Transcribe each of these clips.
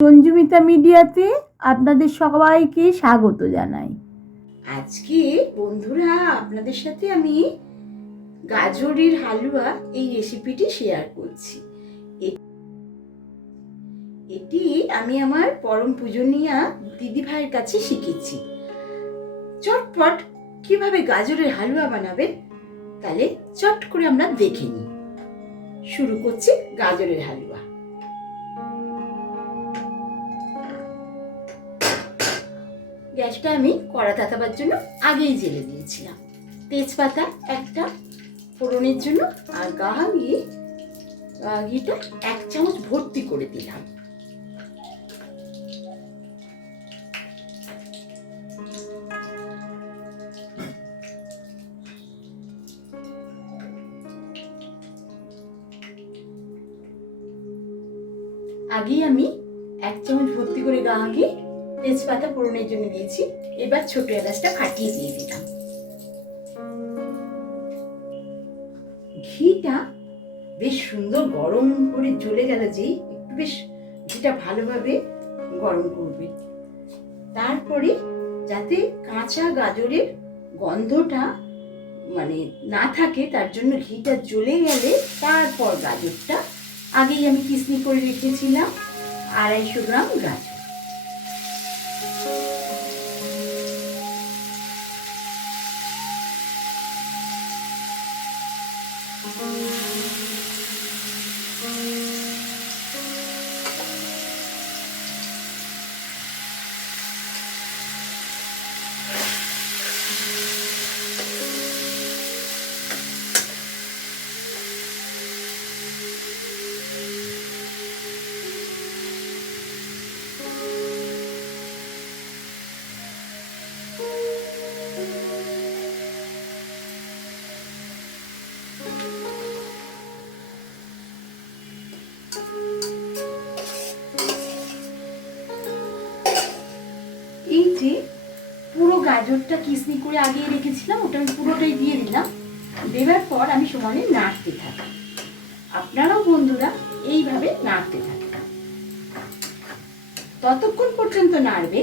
সঞ্জুমিতা মিডিয়াতে আপনাদের সবাইকে স্বাগত জানাই। আজকে বন্ধুরা আপনাদের সাথে আমি গাজরের হালুয়া এই রেসিপিটি শেয়ার করছি। এটি আমি আমার পরম পূজনীয়া দিদি ভাইয়ের কাছে শিখেছি। চটপট কিভাবে গাজরের হালুয়া বানাবেন তাহলে চট করে আমরা দেখে নিই। শুরু করছি গাজরের হালুয়া। গ্যাসটা আমি কড়া তাতাবার জন্য আগেই জেলে দিয়েছিলাম। তেজপাতা একটা ফোড়নের জন্য, আর ঘিটা 1 চামচ ভর্তি করে দিলাম। আগেই আমি 1 চামচ ভর্তি করে ঘি তেজপাতা ফোড়নের জন্য দিয়েছি। এবার ছোট এলাচটা ফাটিয়ে দিয়ে দিলাম। ঘিটা বেশ সুন্দর গরম করে জ্বলে গেল, যেই একটু বেশ ঘিটা ভালোভাবে গরম করবে। তারপরে যাতে কাঁচা গাজরের গন্ধটা না থাকে, তার জন্য ঘিটা জ্বলে গেলে তারপর গাজরটা, আগেই আমি কিসনি করে রেখেছিলাম 250 গ্রাম গাজর। এই যে পুরো গাজরটা কিসনি করে আগিয়ে রেখেছিলাম, ওটা আমি পুরোটাই দিয়ে দিলাম। দেওয়ার পর আমি সমানে নাড়তে থাকি। আপনারাও বন্ধুরা এইভাবে নাড়তে থাকবেন। ততক্ষণ পর্যন্ত নাড়বে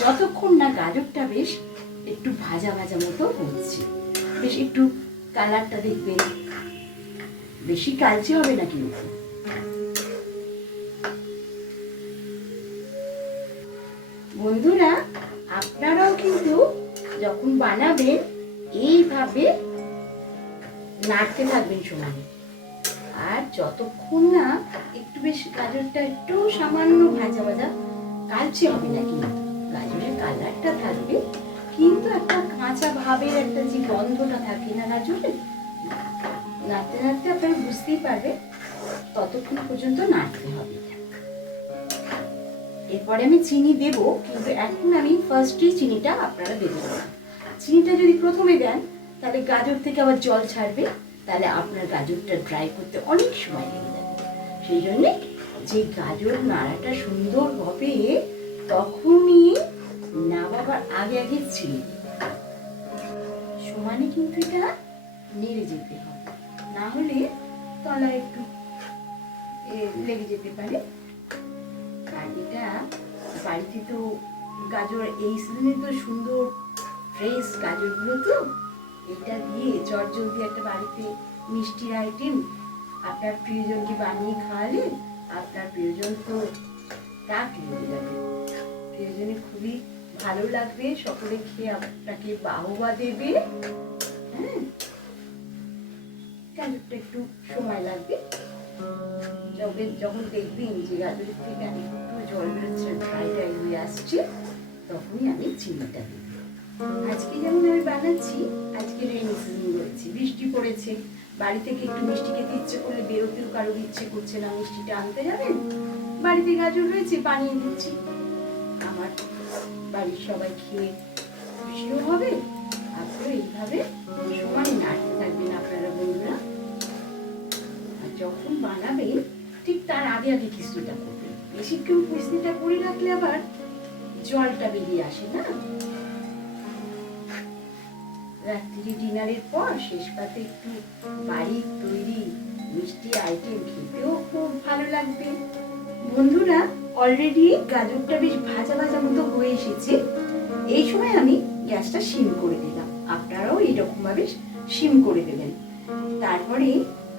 যতক্ষণ না গাজরটা বেশ একটু ভাজা ভাজা মতো হচ্ছে। বেশ একটু কালারটা দেখবেন, বেশি কালচে হবে না কিন্তু। বন্ধুরা আপনারাও কিন্তু যখন বানাবেন এইভাবে নাড়তে থাকবেন সমানে। আর যতক্ষণ না একটু বেশ গাজরটা একটু সামান্য ভাজা ভাজা, কালচে হবে না কিন্তু, গাজরের কালারটা থাকবে, কিন্তু একটা কাঁচা ভাবের একটা যে গন্ধটা থাকে না গাজরের, নাড়তে নাড়তে আপনারা বুঝতেই পারবে। ততক্ষণ পর্যন্ত নাড়তে হবে। এরপরে আমি চিনি দেব, কিন্তু এখন আমি ফার্স্টেই চিনিটা আপনারা দেবেন না। চিনিটা যদি প্রথমে দেন তাহলে গাজর থেকে আবার জল ছাড়বে, তাহলে আপনার গাজরটা ড্রাই করতে অনেক সময় লেগে যাবে। সেই জন্যে যে গাজর নাড়াটা সুন্দর হবে তখনই নামাবার আগে আগে চিনি সমানে কিন্তু এটা নেড়ে যেতে হবে, না হলে তলায় একটু লেগে যেতে পারে। আর এটা বাড়িতে তো গাজর এই সিজনে তো সুন্দর ফ্রেশ গাজরগুলো, তো এটা দিয়ে চটজলদি একটা বাড়িতে মিষ্টির আইটেম আপনার প্রিয়জনকে বানিয়ে খাওয়ালে আপনার প্রিয়জন তো ডাক লেগে যাবে। প্রিয়জনে খুবই ভালো লাগবে, সকলে খেয়ে আপনাকে বাহবা দেবে। হ্যাঁ, গাজরটা একটু সময় লাগবে। যখন দেখবেন যে গাজরের থেকে একটু জল বেরোচ্ছে, ড্রাই হয়ে আসছে, তখনই আমি চিনিটা দিই। আজকে যেমন আমি বানাচ্ছি, আজকে রেইনি সিজন রয়েছে, বৃষ্টি পড়েছে, বাড়ি থেকে একটু মিষ্টি খেতে ইচ্ছে করলে বেরোতেও কারোর ইচ্ছে করছে না, মিষ্টিটা আনতে যাবেন, বাড়িতে গাজর রয়েছে বানিয়ে দিচ্ছি। আমার বাড়ির সবাই খেয়ে খুশিও হবে। আপনারা এইভাবে সমানে নাড়তে থাকবেন আপনারা বন্ধুরা। আর যখন বানাবেন ঠিক তার আগে আগে কিস্তিটা করবেন। বেশিক্ষণ কিস্তিটা করে রাখলে আবার জলটা বেরিয়ে আসে না। রাত্রি ডিনারের পর শেষ পাতে একটু বাড়ির তৈরি মিষ্টি আইটেম খেতেও খুব ভালো লাগবে। বন্ধুরা অলরেডি গাজরটা বেশ ভাজা ভাজা মতো হয়ে এসেছে। এই সময় আমি গ্যাসটা সিম করে দিলাম, আপনারাও এইরকম ভাবে সিম করে দেবেন। তারপরে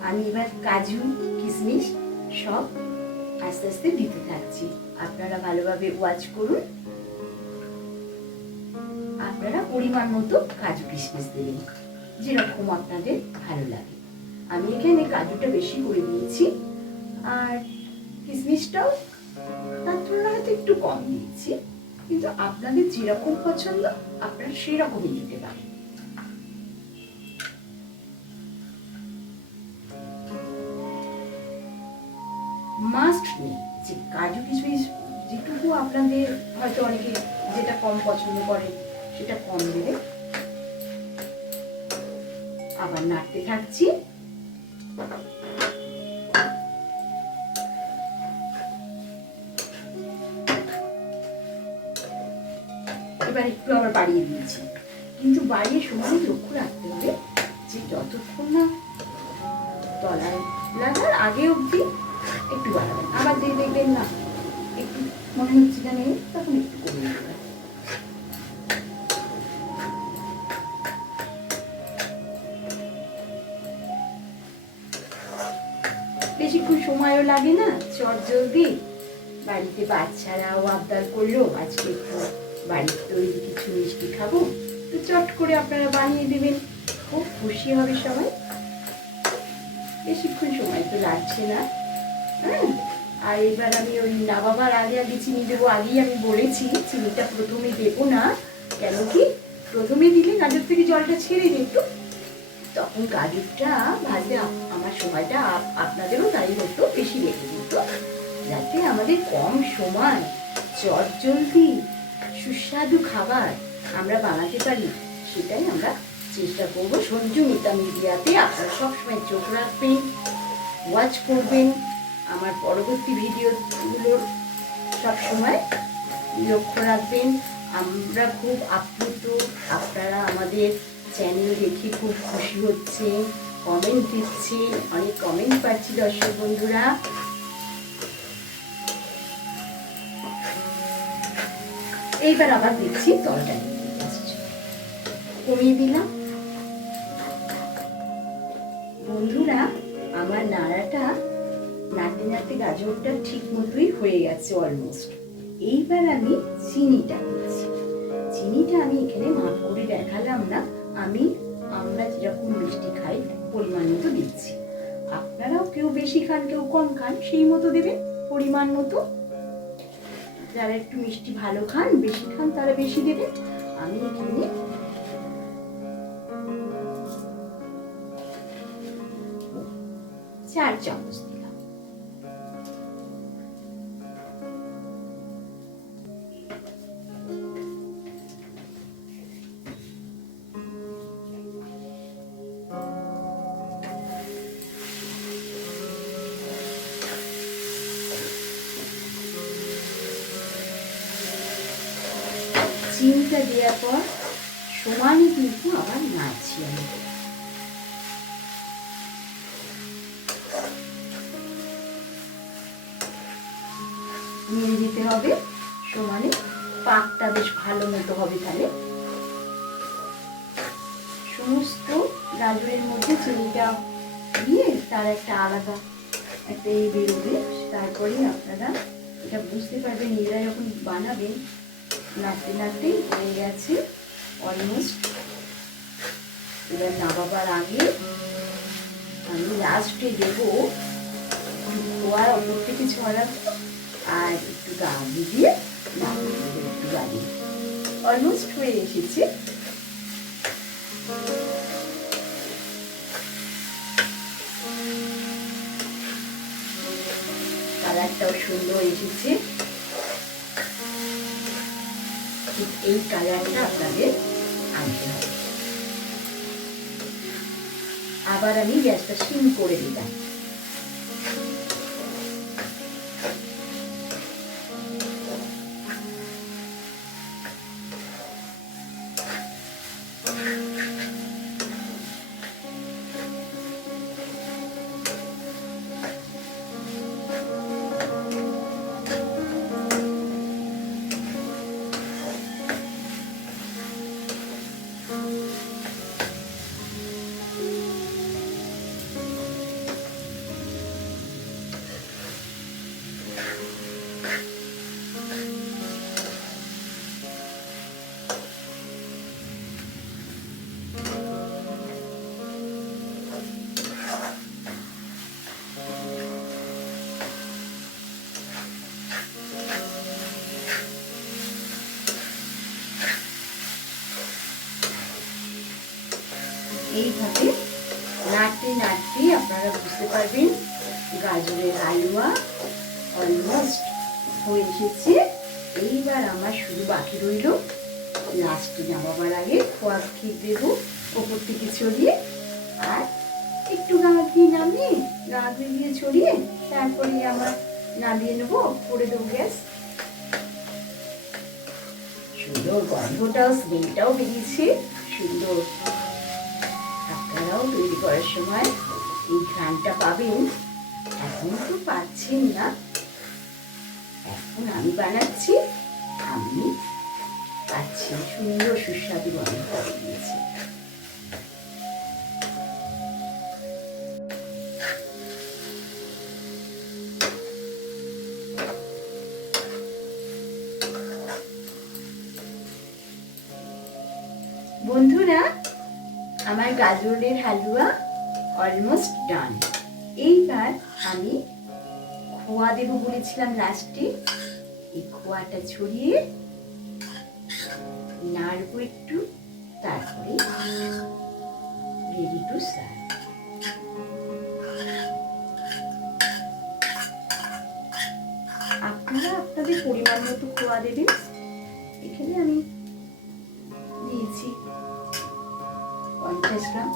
আমি এবার কাজু কিশমিশ সব আস্তে আস্তে দিতে থাকছি। আপনারা ভালোভাবে ওয়াচ করুন। আপনারা পরিমাণ মতো কাজু কিশমিশ দেবেন, যেরকম আপনাদের ভালো লাগে। আমি এখানে কাজুটা বেশি করে দিয়েছি, আর কিশমিশটাও তার তুলনায় হয়তো একটু কম দিয়েছি, কিন্তু আপনাদের যেরকম পছন্দ আপনারা সেরকমই দিতে পারেন। মাস্ট নেই যে কাজু কিশমিশ যেটুকু আপনাদের হয়তো অনেকে যেটা কম পছন্দ করেন সেটা কম দেবে। আবার নাড়তে থাকছি। এবার একটু আবার বাড়িয়ে দিয়েছি, কিন্তু বাড়িয়ে সময় লক্ষ্য রাখতে হবে যে যতক্ষণ না তলায় লাগার আগে অবধি একটু বাড়াবেন। আবার যে দেখবেন না একটু মনে হচ্ছে না নেই, তখন একটু কমিয়ে দেবেন। বেশিক্ষণ সময়ও লাগে না, চটজলদি। বাড়িতে বাচ্চারাও আবদার করলো আজকে একটু বাড়ির তৈরি কিছু মিষ্টি খাবো, তো চট করে আপনারা বানিয়ে দেবেন, খুব খুশি হবে সবাই। বেশিক্ষণ সময় তো লাগছে না। হ্যাঁ, আর এবার আমি ওই নাবাবার আগে আগে চিনি দেবো। আগেই আমি বলেছি চিনিটা প্রথমে দেবো না, কেন কি প্রথমে দিলে গাজর থেকে জলটা ছেড়ে যেত, তখন গাজরটা ভাজতে আমার সময়টা আপনাদেরও তাই হতো, বেশি লেগে যেত। যাতে আমাদের কম সময় চটজলদি সুস্বাদু খাবার আমরা বানাতে পারি, সেটাই আমরা চেষ্টা করবো। সঞ্জুমিতা মিডিয়াতে আপনারা সবসময় চোখ রাখবেন, ওয়াচ করবেন, আমার পরবর্তী ভিডিওগুলোর সবসময় লক্ষ্য রাখবেন। আমরা খুব আপ্লুত, আপনারা আমাদের চ্যানেল দেখে খুব খুশি হচ্ছে, কমেন্ট দিচ্ছে, অনেক কমেন্ট পাচ্ছি দর্শক বন্ধুরা। এইবার আবার দেখছি তলটা কমিয়ে দিলাম। বন্ধুরা, আমার নাড়াটা নাড়তে নাড়তে গাজরটা ঠিক মতোই হয়ে গেছে অলমোস্ট। এইবার আমি চিনিটা দিচ্ছি। চিনিটা আমি এখানে মাপ করে দেখালাম না, আমরা যেরকম মিষ্টি খাই পরিমাণ মতো দিচ্ছি। আপনারাও কেউ বেশি খান কেউ কম খান, সেই মতো দেবেন পরিমাণ মতো। যারা একটু মিষ্টি ভালো খান, বেশি খান, তারা বেশি দেবেন। আমি এখানে 4 চামচ দিলাম। চিনিটা দেওয়ার পর সমানই কিন্তু আবার নাড়ছি আমি। নিয়ে যেতে হবে সমানে, পাকটা বেশ ভালো মতো হবে। তাহলে সমস্ত গাজরের মধ্যে চিনিটা দিয়ে তার একটা আলাদা একটা বেরোবে। তারপরে আপনারা এটা বুঝতে পারবেন নিজেরা যখন বানাবেন। নাড়তে নাড়তেই হয়ে গেছে অলমোস্ট। এবার নামাবার আগে আমি লাস্টে দেবো খোয়ার ওপর থেকে ছড়াবো, আর একটু গাড়ি দিয়ে একটু গাড়ি। অলমোস্ট হয়ে এসেছে। কালারটাও সুন্দর এসেছে। এই কালারটা আপনাদের আনতে হবে। আবার আমি গ্যাসটা সিম করে দিলাম। এইভাবে নাড়তে নাড়তে আপনারা বুঝতে পারবেন গাজরের হালুয়া অলমোস্ট হয়ে এসেছে। এইবার আমার শুধু বাকি রইল লাস্টে নামাবার আগে খোয়া ক্ষীর দেবো ওপর থেকে ছড়িয়ে, আর একটু গা ঘি নামিয়ে গা ঘি দিয়ে ছড়িয়ে তারপরে আমার নামিয়ে নেবো, করে দেবো গ্যাস। সুন্দর গন্ধটাও স্মেলটাও বেরিয়েছে সুন্দর। আপনারাও তৈরি করার সময় এই ঘ্রাণটা পাবেন। এখন তো পাচ্ছেন না, এখন আমি বানাচ্ছি, আমি পাচ্ছি সুন্দর সুস্বাদু গন্ধটা বেরিয়েছে। বন্ধুরা, আমার গাজরের হালুয়া অলমোস্ট ডান। এইবার আমি খোয়া দেবো বলেছিলাম লাস্টে, এই খোয়াটা ছড়িয়ে নাড়বো একটু, তারপরে রেডি টু সার্ভ। আপনারা আপনাদের পরিমাণ মতো খোয়া দেবেন। এখানে আমি দিয়েছি 50 গ্রাম।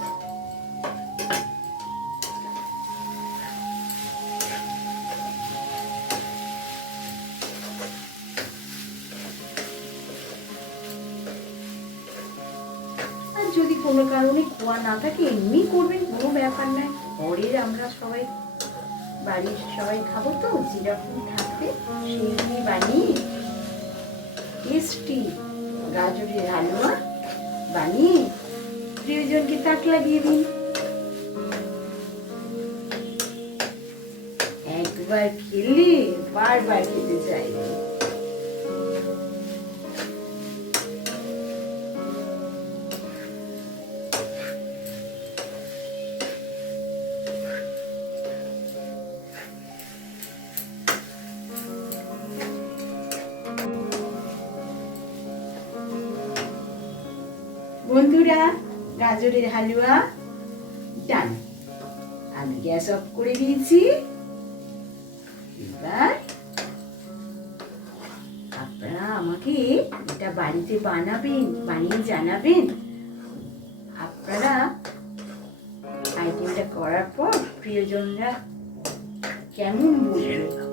আর যদি কোনো কারণে খোয়া না থাকে এমনি করবেন, কোনো ব্যাপার নয়। ঘরের আমরা সবাই বাড়ির সবাই খাবো তো, যেরকম থাকবে সেই বানিয়ে টেস্টি গাজরের হালুয়া বানিয়ে প্রিয়জনকে তাক লাগিয়ে দিন। একবার খেলে বারবার খেতে চাইবে। বন্ধুরা, গাজরের হালুয়া ডান। আমি গ্যাস অফ করে দিয়েছি। এবার আপনারা আমাকে এটা বাড়িতে বানাবেন, বানিয়ে জানাবেন আপনারা আইটেমটা করার পর প্রিয়জনরা কেমন বলবেন।